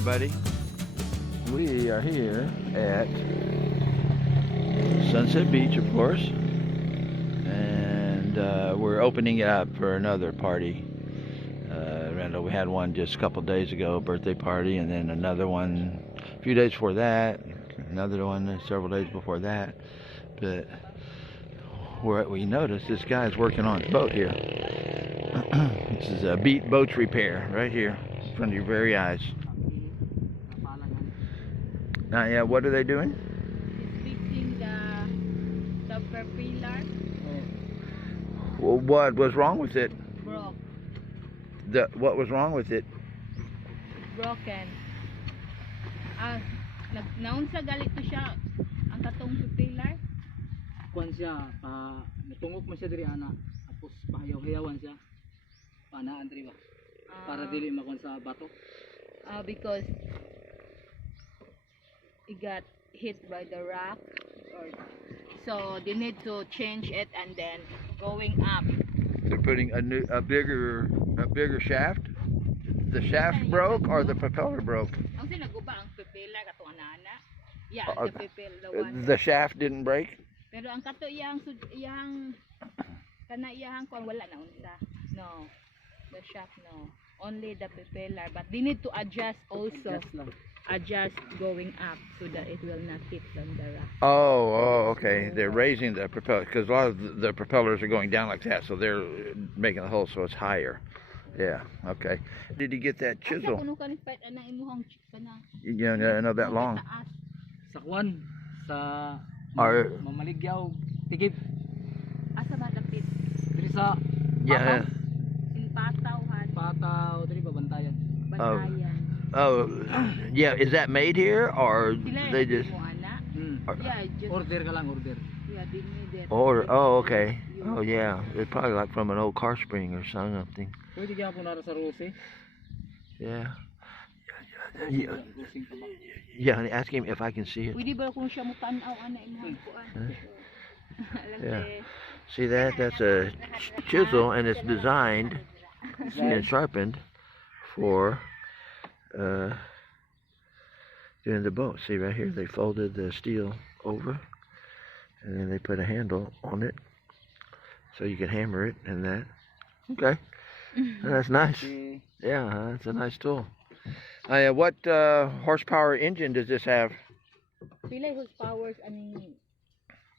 everybody. We are here at Sunset Beach, of course, and we're opening it up for another party. Randall, we had one just a couple days ago, a birthday party, and then another one a few days before that, another one several days before that. But we noticed this guy's working on his boat here. This is a Beat Boats Repair right here in front of your very eyes. Now, yeah, what are they doing? Fixing the propeller. Well, what was wrong with it? Broke. What was wrong with it? Broken. Naunsa galit to siya ang katong propeller. Kuan siya, natungok man siya diri ana. Tapos pahayaw-hayawan siya. Panaan diri ba? Para dili makon sa bato. Because it got hit by the rock, so they need to change it and then going up. They're putting a bigger shaft. The shaft broke or the propeller broke? Ang sinaguba ang propeller katong ana. Yeah, the propeller, the one. The shaft didn't break. Pero ang kato iyang kana iyang kon wala na unsa. No, the shaft no. Only the propeller, but they need to adjust also. Adjust going up so that it will not hit on the rock. Oh, okay. They're raising the propeller because a lot of the propellers are going down like that, so they're making the hole so it's higher. Yeah. Okay. Did you get that chisel? You know that long? Sa kuan sa mamaligyaw tigib. Asa ba dapit? Diri sa Yeah. In Pataw diri ba Bantayan. Bantayan. Oh, yeah. Is that made here or they just? Yeah, just Order ka lang, order. Yeah, they made it. Order. Oh, okay. Oh, yeah. It's probably like from an old car spring or something. Pwede kaya po nara sa Rose. Yeah. Yeah. Ask him if I can see it. Pwede ba kung siya mo tanaw ana imong kuan? Yeah. See that? That's a chisel, and it's designed and sharpened for doing the boat. See right here, they folded the steel over, and then they put a handle on it, so you can hammer it and that. Okay, that's nice. Yeah, that's a nice tool. What horsepower engine does this have? Pila horsepower ani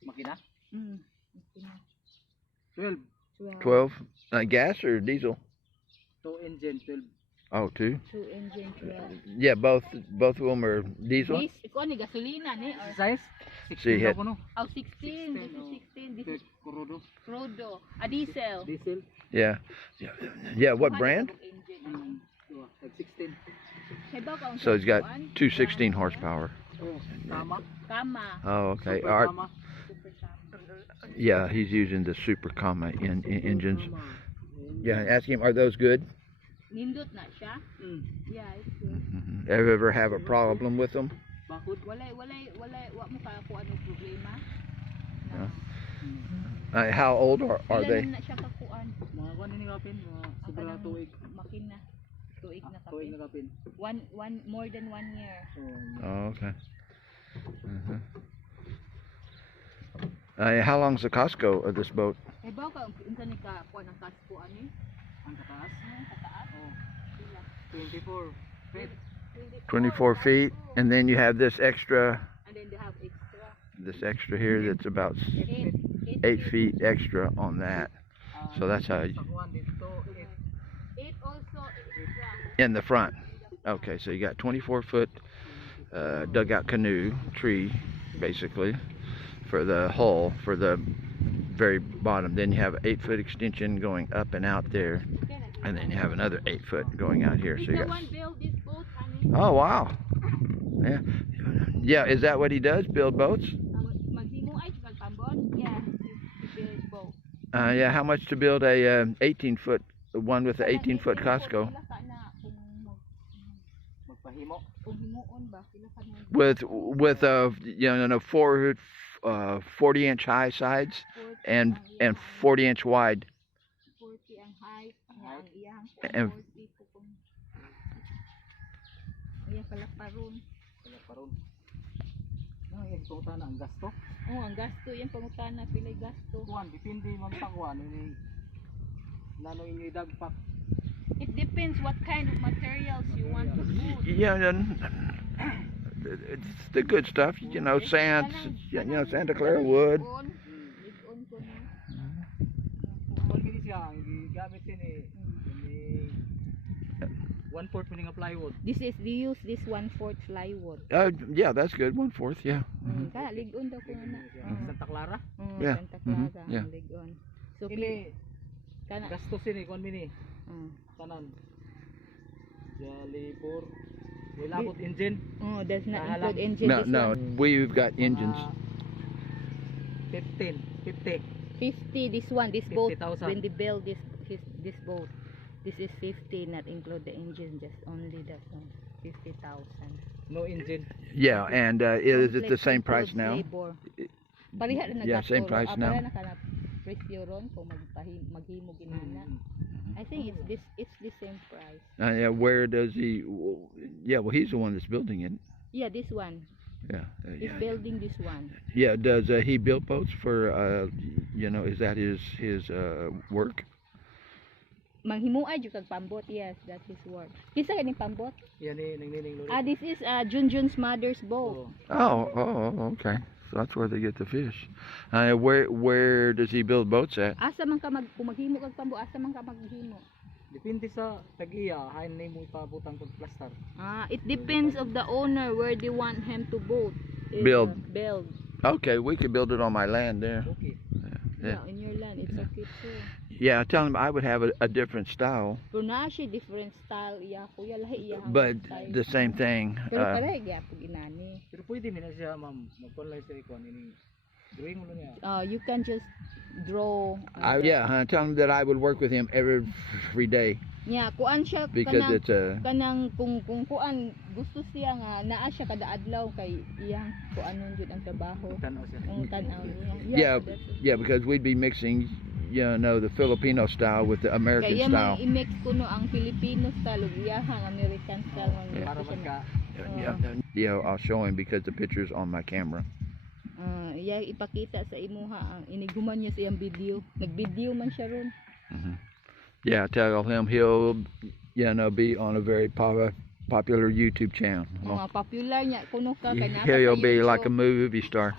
Makina? makina. 12. 12. Gas or diesel? 2 engine 12. Oh, two. 2 engine 12. Yeah, both of them are diesel. This iko ni gasolina ni or Size? See 16 it. daw kuno. 16. This is 16. This is Kurodo. Prodo. A diesel. Diesel. Yeah. What brand? Like 16. So it's got 216 horsepower. Kama. Oh, okay. Super Kama. Yeah, he's using the Super Kama engines. Yeah, ask him, are those good? Nindot na siya? Yeah, it's good. Ever have a problem with them? Bakod? Wala wa mo ka kuan og problema. How old are they? Ilan na siya ka kuan? Mga kuan ni kapin, mga sobra tuig. Makina. Tuig na Tuig na kapin. kapin. One more than 1 year. Oh, okay. How long's the Costco of this boat? Eh ba ka unsa ni ka kuan ang kasko ani? Ang kataas? Kataas? Oh. 24 feet. 24 feet, and then you have this extra. And then they have extra. This extra here that's about 8 feet extra on that. So that's how you, 8 also extra. in the front. Okay, so you got 24-foot dugout canoe tree, basically, for the hull, for the very bottom. Then you have an 8-foot extension going up and out there, and then you have another 8-foot going out here. So you got. Oh wow! Yeah. Is that what he does? Build boats? Yeah. How much to build a 18-foot one with an 18-foot Costco? With 40-inch high sides and 40-inch wide. 40 ang height, ang iyang And Iya kalaparon. Wala pa ron. Yung pangutana ang gasto. Oh, ang gasto yan pangutana pilay gasto. Kuan depende man ta kuan ini nano inyo idagpak. It depends what kind of materials you want to put. Yeah, and it's the good stuff, you know, sand, you know, Santa Clara wood. Ligon ko na. Kuan gini siya ang gigamit ini 1/4 mo nga plywood. They use this 1/4 plywood. Yeah, that's good. 1/4, yeah. Ka ligon daw ko na. Santa Clara. Yeah. Santa Clara Yeah. ang ligon. So Ini kana gastos ini kuan mini. Tanan. Jalipur. May labot engine. oh, does not Nahalang. include engine. No, This no, one. we've got engines. 50. 50 this one, this boat 50,000. when they build this boat. This is 50, not include the engine, just only that one. 50,000. No engine. Yeah, and is it the same price now? Pariha na Yeah, same price now. Para na kana presyo ron kung maghimo ginana. I think it's the same price. Yeah, where does he? Yeah, well, he's the one that's building it. Yeah, this one. Yeah, He's building this one. yeah. Does he build boats for? You know, is that his work? Manghimuay jud kag pambot, yes, that's his work. Kinsa kaning pambot? Yan ni nangnining lori. This is Junjun's mother's boat. Oh, okay. So that's where they get the fish. Where does he build boats at? Asa man ka kung maghimo kag pambot, asa man ka maghimo? Depende sa tag-iya, hain na mo ipabutang kag plaster. It depends of the owner where they want him to build. Build. Build. Okay, we could build it on my land there. Okay. Yeah, in your land, it's okay too. Yeah, tell him I would have a different style, Pero na siya different style iya kuya lahi iya. but the same thing. Pero pareha gyapon inani. Pero pwede mi na siya ma'am, magpunlay sa ikon ini. Drawing mo niya. You can just draw. Tell him that I would work with him every day Yeah, kuan siya because kanang it's a. kanang kung kuan gusto siya nga naa siya kada adlaw kay iyang kuanon jud ang trabaho. Tanaw siya. Ang tan-aw niya. Yeah, that's okay. yeah, because we'd be mixing, you know, the Filipino style with the American Kaya style. may i-mix ko no ang Filipino style ug iyahang American style man Para gusto siya. magka Yeah, I'll show him because the picture's on my camera. Iya ipakita sa imuha ang iniguman niya sa iyang video. Nag-video man siya ron. Yeah, tell him he'll, you know, be on a very popular YouTube channel. Mga popular niya kuno ka kay nasa He'll sa be like a YouTube. movie star.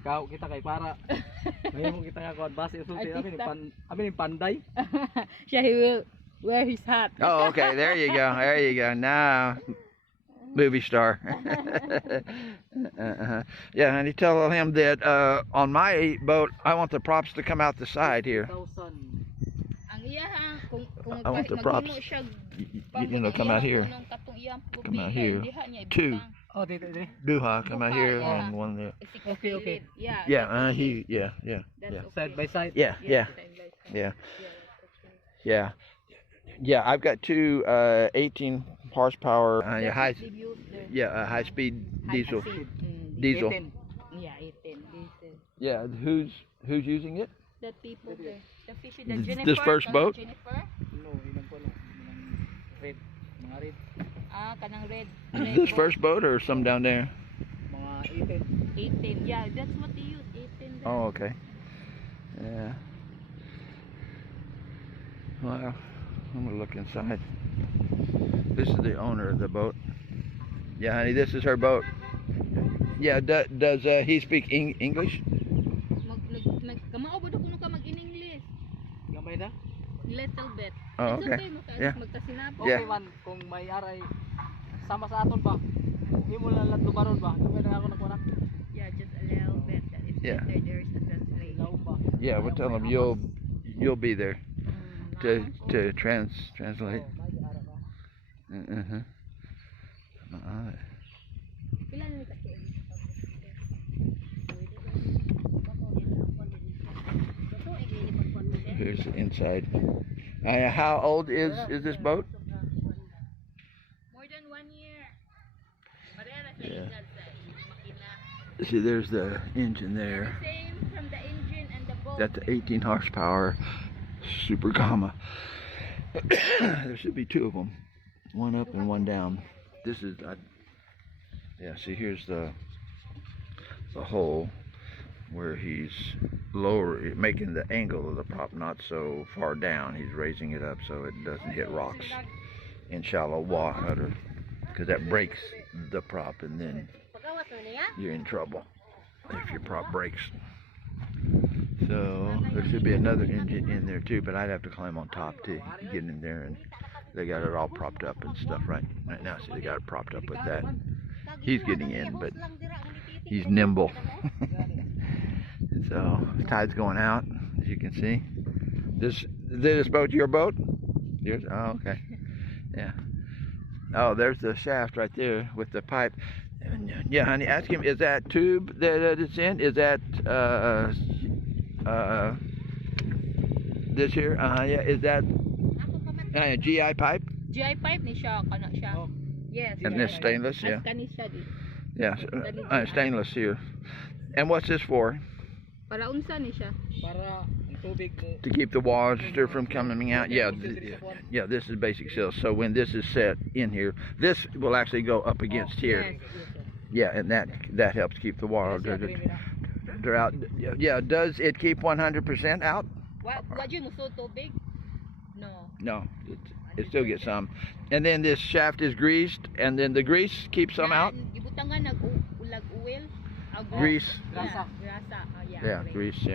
Kau kita kay para. Mahimo kita nga kuan base usulti amin yung panday. Siya he will wear his hat. Oh, okay. There you go. There you go. Now, movie star. Yeah, and you tell him that on my boat, I want the props to come out the side here. 1,000. Ang iyahang kung I want the props. maghimo siya You know, come out here. Come out here. Two. Oh, dito. Duha, come out here Yeah. and one there. Okay. Yeah. Yeah, that's okay. yeah. That's okay. Side by side. Yeah. Side by side. Yeah. That's okay. Yeah, I've got two 18 horsepower high They use the high speed high diesel. speed, Diesel. 18. Yeah, 18 diesel. Yeah, who's using it? The people there. The fishing, This the Jennifer. first boat? Jennifer? No, ilang ko lang. Ilang red. Mga red. Kanang red. Is this first boat or some down there? Mga 18. 18. Yeah, that's what they use. 18 there. Oh, okay. Yeah. Well, I'm gonna look inside. This is the owner of the boat. Yeah, honey, this is her boat. Yeah, does he speak English? Kamao ba kuno ka mag-in-English? Gamay na? Little bit. Oh, It's okay. Yeah. Magkasinabo. Yeah. Okay man, kung may aray sama sa aton ba? Hindi mo lang lubaron ba? Gamay na ako nagkuha. Yeah, just a little bit. That is Yeah. there is a translation. Ilaw ba? Yeah, we'll tell him you'll be there to translate. Pila na ka tuig? Here's the inside. How old is this boat? More than 1 year. Parehas sa Yeah. edad sa makina. See, there's the engine there. Same from the engine and the boat. That's 18 horsepower Super Gamma. There should be two of them, one up and one down. This is, yeah. See, here's the hole where he's making the angle of the prop not so far down. He's raising it up so it doesn't hit rocks in shallow water, because that breaks the prop, and then you're in trouble if your prop breaks. So there should be another engine in there too, but I'd have to climb on top to get in there, and they got it all propped up and stuff right now. See, they got it propped up with that. He's getting in, but he's nimble. So the tide's going out, as you can see. This boat your boat? Yours? Oh, okay. Yeah. Oh, there's the shaft right there with the pipe. Yeah, honey, ask him, is that tube that it's in? Is that this here? Yeah, is that GI pipe? GI pipe ni siya, kana siya. Yes. And this stainless, yeah. Yeah, stainless here. And what's this for? Para unsa ni siya? Para tubig mo. To keep the water from coming out. Yeah, yeah. This is basic seal. So when this is set in here, this will actually go up against here. Yeah, and that helps keep the water out. Yeah, does it keep 100% out? What you so tubig? No. No, it still gets some. And then this shaft is greased, and then the grease keeps some out. Gibutangan nag-ulag oil. Grease. Grasa. Yeah, grease.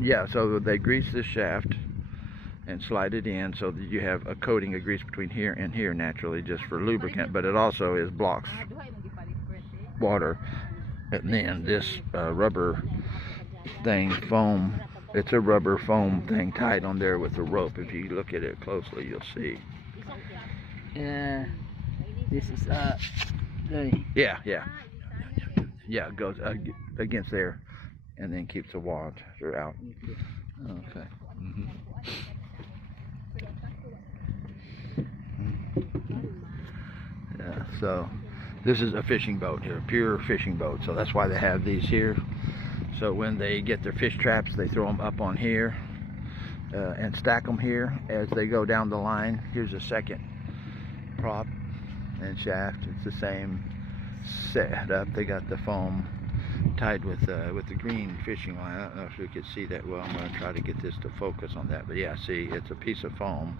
Yeah. So they grease this shaft and slide it in so that you have a coating of grease between here and here naturally, just for lubricant. But it also blocks water. And then this rubber thing, foam. It's a rubber foam thing tied on there with a rope. If you look at it closely, you'll see. Yeah. This is Yeah. Yeah, it goes against there, and then keeps the water out. Okay. Yeah. So this is a fishing boat here, pure fishing boat. So that's why they have these here. So when they get their fish traps, they throw them up on here and stack them here as they go down the line. Here's a second prop and shaft. It's the same setup. They got the foam tied with the green fishing line. I don't know if you could see that well. I'm going to try to get this to focus on that. But yeah, see, it's a piece of foam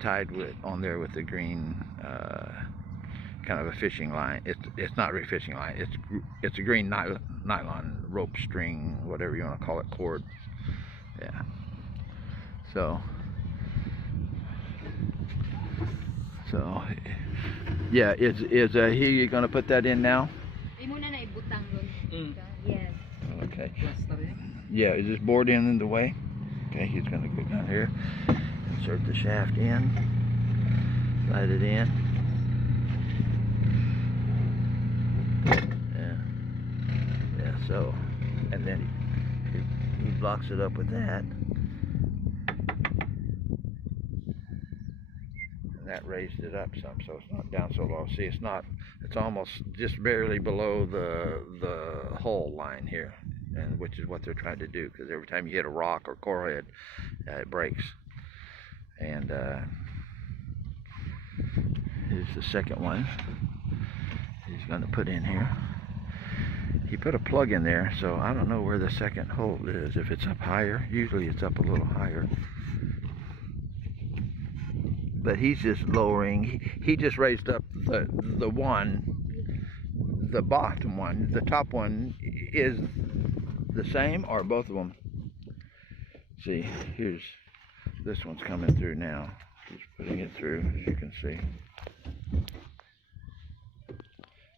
tied on there with the green kind of a fishing line. It's not really fishing line. It's a green nylon rope string, whatever you want to call it, cord. Yeah. So yeah, is he going to put that in now? Yes. Okay. Yeah, is this board in the way? Okay, he's going to go down here, insert the shaft in, slide it in. Yeah, so, and then he blocks it up with that. That raised it up some, so it's not down so low. See, it's almost just barely below the hull line here, and which is what they're trying to do, because every time you hit a rock or coral head, it breaks. And here's the second one he's going to put in here. He put a plug in there, so I don't know where the second hole is. If it's up higher, usually it's up a little higher. But he's just lowering. He just raised up the bottom one. The top one is the same, or both of them. See, here's this one's coming through now. He's putting it through, as you can see,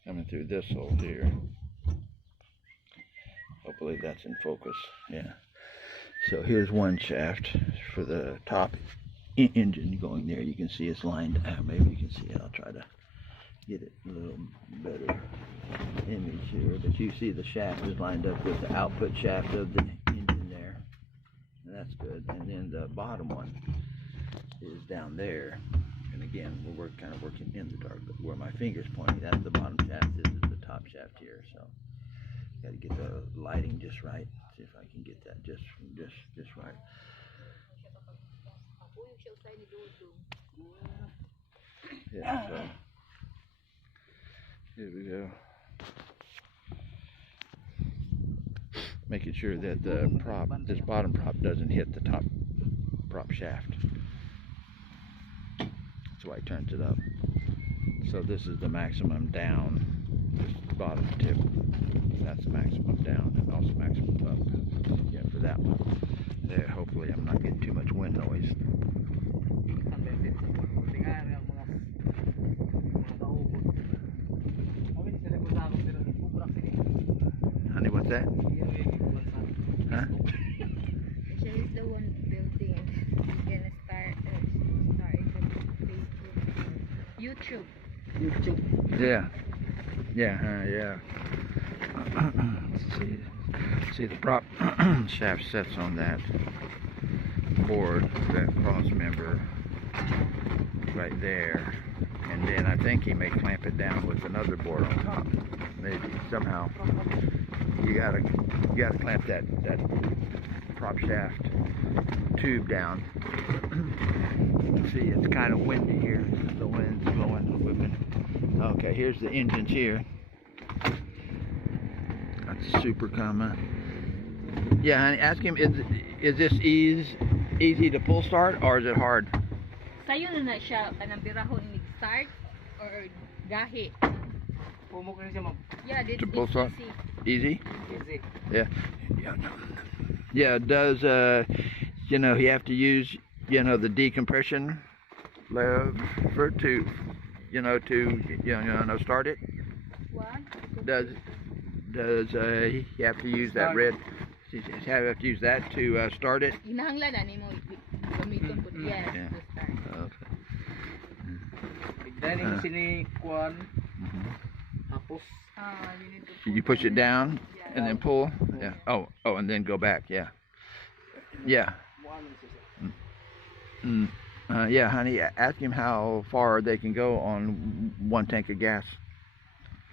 coming through this hole here. Hopefully that's in focus. Yeah. So here's one shaft for the top engine going there. You can see it's lined out. Maybe you can see it. I'll try to get it a little better image here. But you see the shaft is lined up with the output shaft of the engine there. And that's good. And then the bottom one is down there. And again, we're kind of working in the dark, but where my finger's pointing, that's the bottom shaft. This is the top shaft here. So got to get the lighting just right. See if I can get that just right. Nakuyog siya usay ni Dudong. Yeah, so here we go. Making sure that the prop, this bottom prop, doesn't hit the top prop shaft. That's why he turns it up. So this is the maximum down, this bottom tip. That's the maximum down and also maximum up. Yeah, for that one. There, hopefully I'm not getting too much wind noise. Honey, what's that? Huh? Siya is the one building and he's gonna start Facebook, YouTube. Yeah. Yeah, yeah. See the prop shaft sets on that board, that cross member right there, and then I think he may clamp it down with another board on top. Maybe somehow you gotta clamp that prop shaft tube down. See, it's kind of windy here. The wind's blowing and whipping. Okay, here's the engines here. That's a super comma. Yeah, honey, ask him, is this easy to pull start or is it hard? Sayo na siya kanang birahon ni start or gahi. Pumok rin siya, ma'am. Yeah, this To pull start? easy. Easy? Easy. Yeah. Yeah, does you know, he have to use, you know, the decompression lever to, you know, start it? What? Does he have to use that red? He have to use that to start it? Hinahanglan na nimo gamiton pud yes Yeah. to start. Okay. Then yung sinikuan, tapos You need to You push it down Yeah. and then pull. Yeah. Oh, and then go back. Yeah. Yeah. Yeah, honey. Ask him how far they can go on one tank of gas.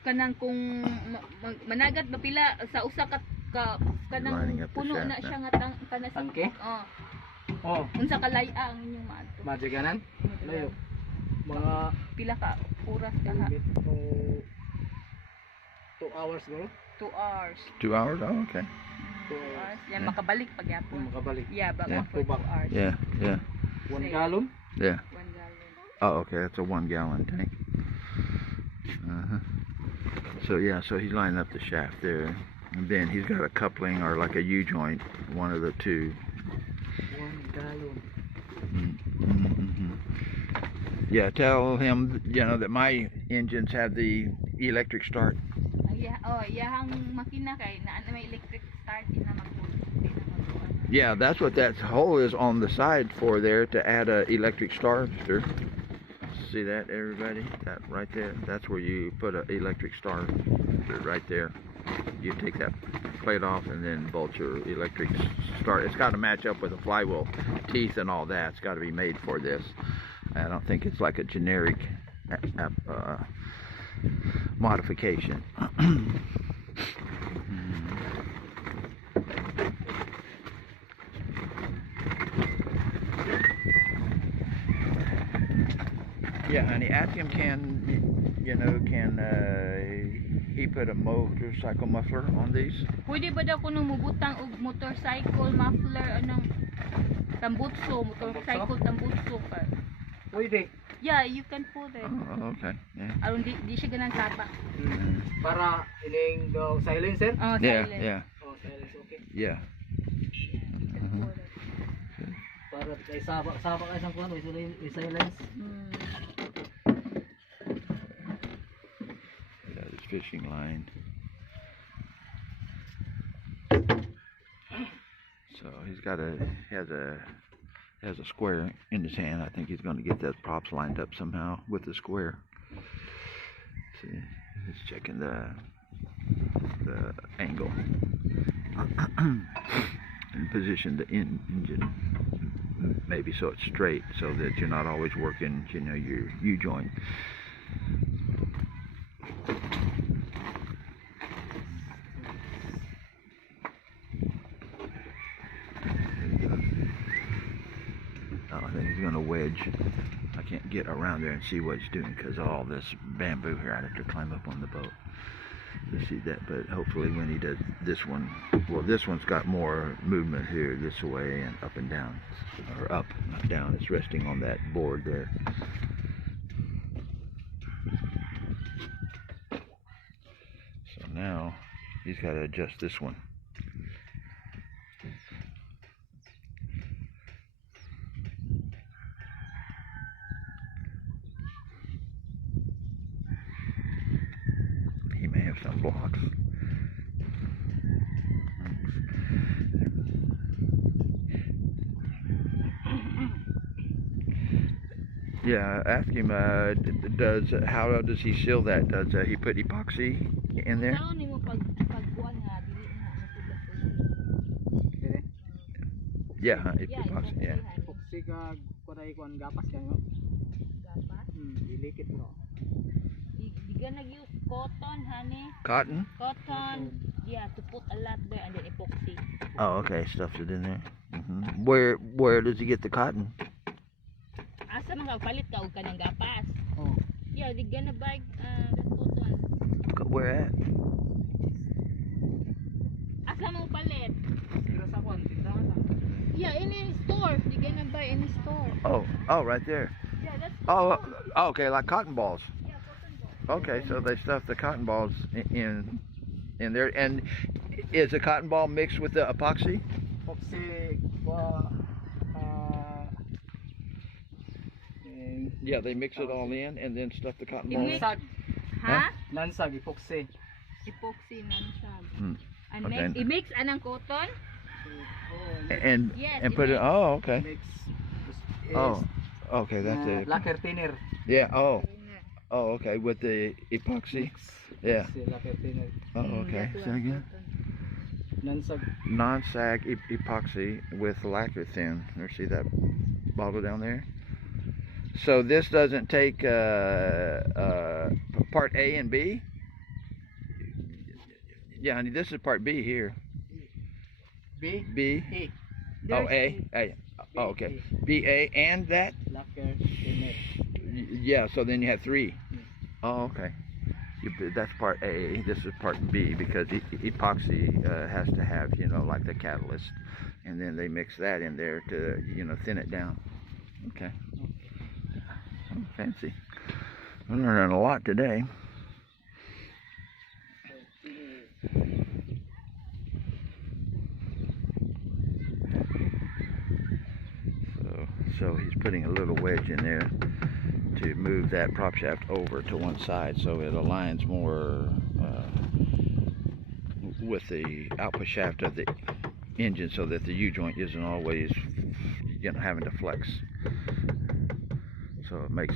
Kanang kung managat ba pila sa usa ka Lining kanang up the puno shaft na now. siya nga kana sa Tangke? Oh, unsa ka laya ang inyong maadto. madyaganan. Layo. Mga Pila ka oras ka ha? 2 hours bro. 2 hours. 2 hours? Oh, okay. 2 2 hours. hours. Yan Yeah. makabalik pagyapon. Makabalik. Yeah, back Yeah. for 2 hours. Yeah, yeah, 1 gallon. yeah. 1 gallon. Oh, okay. That's a 1 gallon tank. So yeah, so he's lining up the shaft there, and then he's got a coupling or like a U-joint, one of the two. 1 gallon. Yeah, tell him, you know, that my engines have the electric start. Yahang makina kay naa may electric start ina magpud. Yeah, that's what that hole is on the side for there, to add a electric starter. See that, everybody? That right there, that's where you put an electric starter right there. You take that plate off and then bolt your electric start. It's got to match up with the flywheel teeth and all that. It's got to be made for this. I don't think it's like a generic modification. Yeah, honey, ask him can he put a motorcycle muffler on these? Pwede ba daw kuno mubutang og motorcycle muffler anong tambutso, motorcycle tambutso pa. Pwede. Yeah, you can put it. Oh, okay. Yeah. Aron di siya ganang tapa. Para ining silencer. Oh, Yeah, silent. yeah, Oh, silence okay. yeah. You can put it. Para kay saba kay sang kuan, may silence. Got his fishing line. So he's got has a square in his hand. I think he's going to get that props lined up somehow with the square. See, he's checking the angle and position the engine maybe so it's straight, so that you're not always working, you know, your U-joint. I think he's wedge. I can't get around there and see what he's doing because of all this bamboo here. I'd have to climb up on the boat to see that, but hopefully when he does this one, well, this one's got more movement here this way and up and down, or up, not down. It's resting on that board there. So now he's got to adjust this one. He may have some blocks. Yeah, ask him. How does he seal that? Does he put epoxy in there? Saan mo pagkuhan nga dili nga masugat. Dire. Yeah, epoxy. Yeah. Epoxy ka kuray kuan gapas kayo. Gapas. Dilikit mo. Di ka nag-use cotton, honey. Cotton? Cotton. Yeah, to put a lot there and then epoxy. Oh, okay. Stuffs it in there. Where does he get the cotton? Asa man palit ka og kanang gapas. Oh. Yeah, di gonna buy the cotton. Where at? Asa man palit? Sira sa kuan tindahan ta. Yeah, in any store. Di gonna buy any store. Oh, right there. Yeah, that's Oh, okay, like cotton balls. yeah, cotton ball. Okay, so they stuff the cotton balls in there. And is the cotton ball mixed with the epoxy? Epoxy kwa Yeah, they mix it all in and then stuff the cotton balls. lansag. Ha? Lansag epoxy. Epoxy nan siya. And Okay. i-mix anang cotton? And Yes, and put it. mix. Oh, okay. Mix. Oh, okay, that's it. Lacquer thinner. Yeah. Oh, okay, with the epoxy. Yeah. Lacquer thinner. Oh, okay. Say again. Lansag. Non-sag epoxy with lacquer thin. Or see that bottle down there? So this doesn't take part A and B? Yeah, honey, this is part B here. B. B. E. Oh, A. A. Oh, okay. B, A, and that? Lacquer thinner. Yeah, so then you have 3. Oh, okay. That's part A. This is part B because epoxy has to have, like the catalyst. And then they mix that in there to, thin it down. Okay. Oh, fancy. I'm learning a lot today. So he's putting a little wedge in there to move that prop shaft over to one side so it aligns more with the output shaft of the engine so that the U-joint isn't always having to flex. So it makes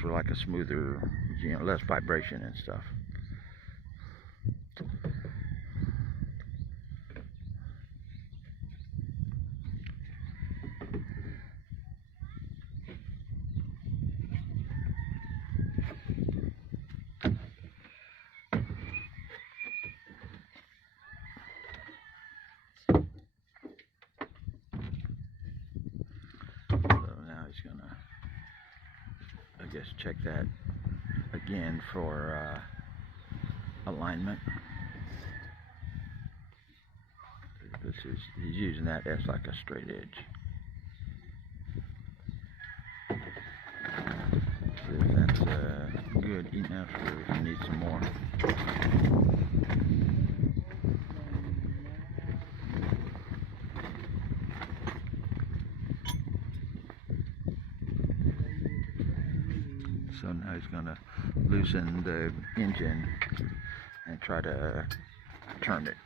for like a smoother, less vibration and stuff. Gonna, I guess, check that again for alignment. He's using that as like a straight edge. See if that's good enough or if you need some more. So now he's going to loosen the engine and try to turn it,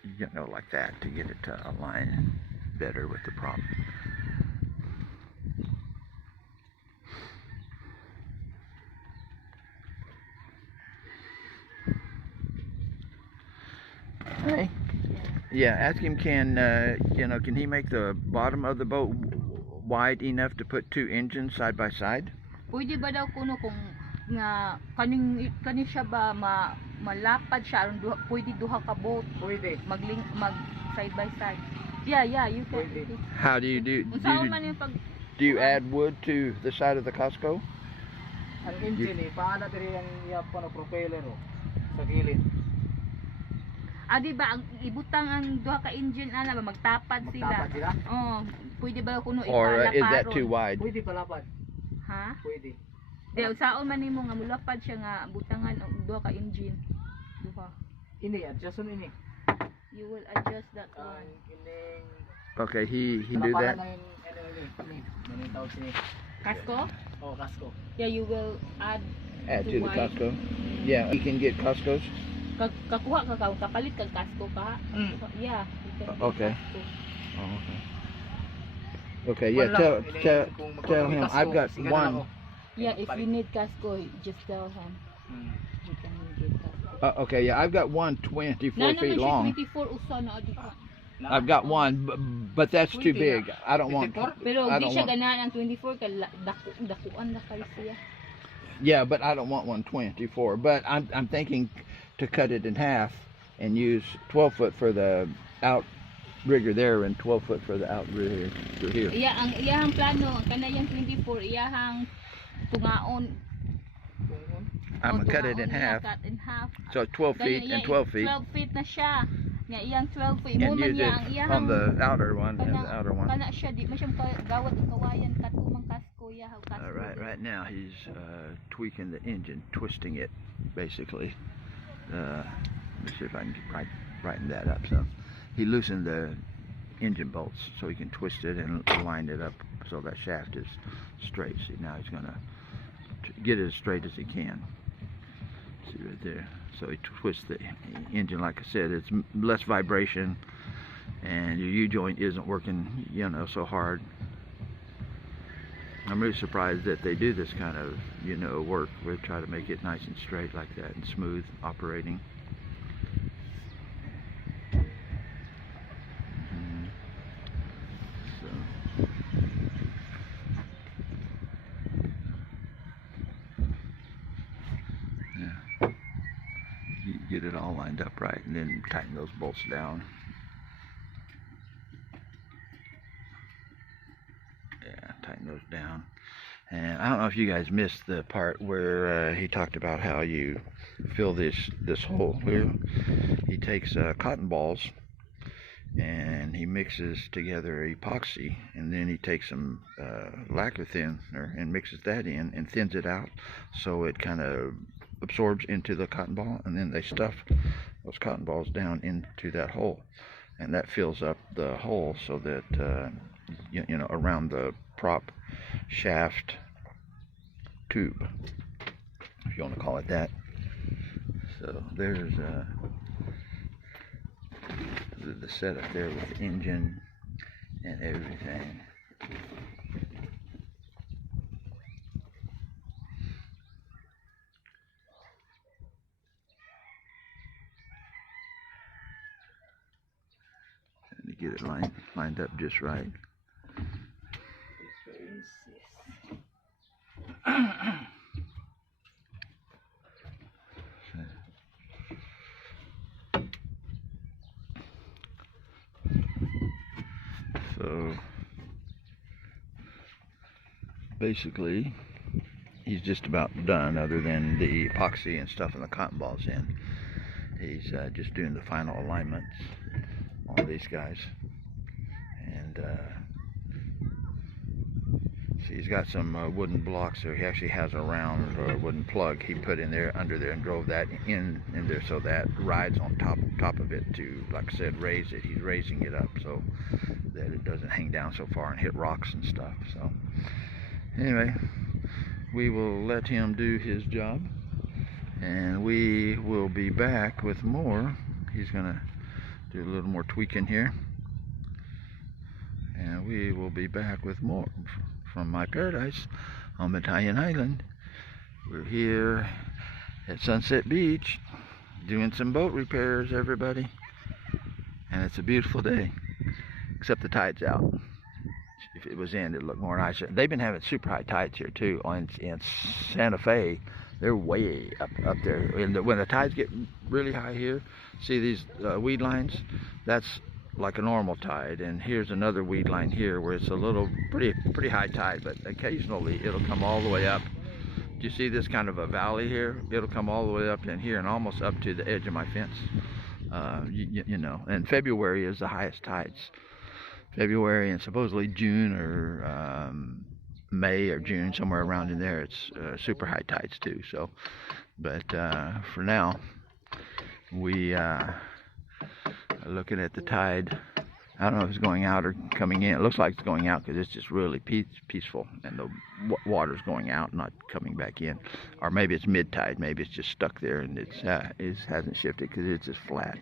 like that to get it to align better with the prop. Hey. Yeah, ask him can he make the bottom of the boat wide enough to put 2 engines side by side? Pwede ba daw kuno kung nga kaning siya ba malapad siya aron pwede duha ka boat Pwede. mag side by side. Yeah, you can. Pwede. How do you do? Unsaon man yung pag Do you add wood to the side of the Costco? Ang engine paana diri ang iya pa no propeller sa gilid. Di ba ang ibutang ang duha ka engine ana ba magtapad sila? Magtapad sila? Oo, pwede ba kuno Or is that ipalaparon? too wide? Pwede palapad. Ha? Pwede. Di usaon man nimo nga mulapad siya nga butangan og duha ka engine. Duha. Ini adjust on ini. You will adjust that Ang one. ining Okay, he do that. Ano tawag sini? Casco? Oh, kasko. Yeah, you will add Add to the wide. Costco. Yeah, you can get Costco's. Kakuha ka kapalit kag casco ka. Yeah. You can get Okay. casco. Oh, okay. Okay, yeah. Tell him I've got one. Yeah, if you need casco, just tell him. You can get casco. Okay, yeah, I've got one 24 Na feet naman siya long. 24 usa na adi ka. I've got one, but that's too big. I don't want. Pero I di don't siya want. ganahan ang 24 kay dakuan na kay siya. Yeah, but I don't want one 24. But I'm thinking to cut it in half and use 12 foot for the outrigger there and 12 foot for the outrigger here. Iyahang plano, ang kanayang 24, iyahang tungaon. I'm gonna cut it in half. Cut in half. So 12 feet and 12 feet. 12 feet na siya. Nga iyang 12 feet. And Mo man use niya it ang iyahang on the outer one and the outer one. kana siya di man siya gawat og kawayan katumang kasko iyahang kasko. Right now he's tweaking the engine, twisting it, basically. Let me see if I can brighten that up. So he loosened the engine bolts so he can twist it and line it up so that shaft is straight. See, now he's gonna get it as straight as he can. See right there. So he twists the engine. Like I said, it's less vibration, and your U-joint isn't working, so hard. I'm really surprised that they do this kind of, work. We try to make it nice and straight like that and smooth operating. Get it all lined up right and then tighten those bolts down. Yeah, tighten those down. And I don't know if you guys missed the part where he talked about how you fill this hole here. He takes cotton balls and he mixes together epoxy, and then he takes some lacquer thinner and mixes that in and thins it out so it kind of absorbs into the cotton ball, and then they stuff those cotton balls down into that hole, and that fills up the hole so that around the prop shaft tube, if you want to call it that. So there's the setup there with the engine and everything. To get it lined up just right. So basically he's just about done, other than the epoxy and stuff and the cotton balls in. He's just doing the final alignments on these guys, and see, he's got some wooden blocks there. He actually has a round wooden plug he put in there under there and drove that in there so that rides on top of it to, like I said, raise it. He's raising it up so that it doesn't hang down so far and hit rocks and stuff. So anyway, we will let him do his job, and we will be back with more. He's gonna do a little more tweaking here, and we will be back with more from my paradise on Bantayan Island. We're here at Sunset Beach doing some boat repairs, everybody, and it's a beautiful day, except the tide's out. If it was in, it'd look more nicer. They've been having super high tides here too in Santa Fe. They're way up there. And when the tides get really high here, see these weed lines? That's like a normal tide, and here's another weed line here where it's a little pretty high tide, but occasionally it'll come all the way up. Do you see this kind of a valley here? It'll come all the way up in here and almost up to the edge of my fence. You know, and February is the highest tides. February and supposedly June or May or June, somewhere around in there, it's super high tides too. So, but for now, we are looking at the tide. I don't know if it's going out or coming in. It looks like it's going out because it's just really peaceful, and the water's going out, not coming back in. Or maybe it's mid-tide. Maybe it's just stuck there and it hasn't shifted because it's just flat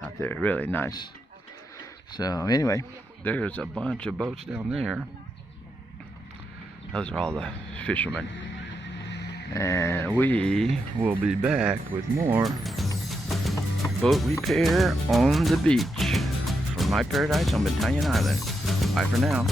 out there. Really nice. So anyway, there's a bunch of boats down there. Those are all the fishermen. And we will be back with more boat repair on the beach. From my paradise on Bantayan Island. Bye for now.